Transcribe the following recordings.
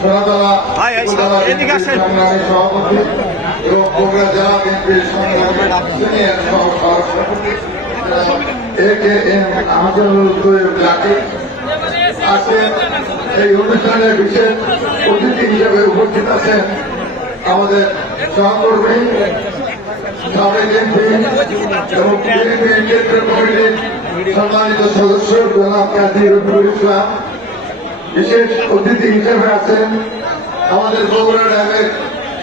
সোনাতলা সংগ্রামী সভাপতি এবং বগুড়া জেলা বিএনপির সংগ্রামী সিনিয়র সভাপতি AKM আহসানুল করিম লাকি আজকের এই অনুষ্ঠানে বিশেষ অতিথি হিসেবে উপস্থিত আছেন আমাদের সহকর্মী সাবেক এমপি এবং বিএনপি কেন্দ্রীয় কমিটির সম্মানিত সদস্য জনাব কাজী রফিকুল ইসলাম। বিশেষ অতিথি হিসেবে আছেন আমাদের বগুড়া ড্যামের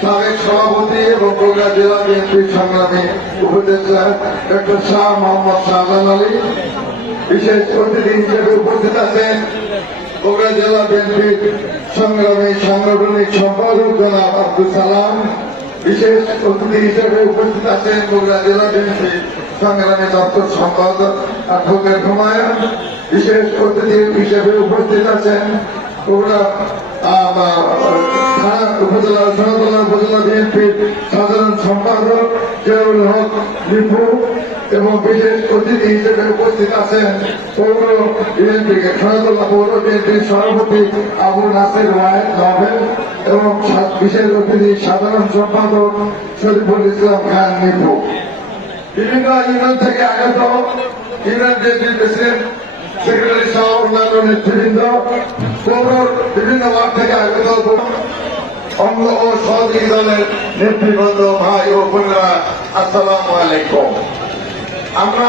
সাবেক সভাপতি এবং বগুড়া জেলা বিএনপির সংগ্রামী উপদেষ্টা ডক্টর শাহ মোহাম্মদ শাহজাহান আলী। বিশেষ অতিথি হিসেবে উপস্থিত আছেন বগুড়া জেলা বিএনপির সংগ্রামী সাংগঠনিক সম্পাদক জনাব আব্দুল সালাম। বিশেষ অতিথি হিসেবে উপস্থিত আছেন বগুড়া জেলা বিএনপির সংগ্রামী দপ্তর সম্পাদক অ্যাডভোকেট হুমায়ুন। বিশেষ অতিথি হিসেবে উপস্থিত আছেন বগুড়া উপজেলা সোনাতলা উপজেলা বিএনপির সাধারণ সম্পাদক জিয়াউল হক লিপু এবং বিশেষ অতিথি হিসেবে উপস্থিত আছেন পৌর বিএনপি সোনাতলা পৌর বিএনপির সভাপতি আবু নাসির ওয়াহেদ নভেল এবং বিশেষ অতিথি সাধারণ সম্পাদক শরীফুল ইসলাম খান লিপু। বিভিন্ন ইউনিয়ন থেকে আগত ইউনিয়ন বিএনপির প্রেসিডেন্ট সেক্রেটারি সহ অন্যান্য নেতৃবৃন্দ, পৌর বিভিন্ন ওয়ার্ড থেকে আগত অঙ্গ ও সহযোগী দলের নেতৃবৃন্দ, ভাই ও বোনেরা, আসসালামু আলাইকুম। আমরা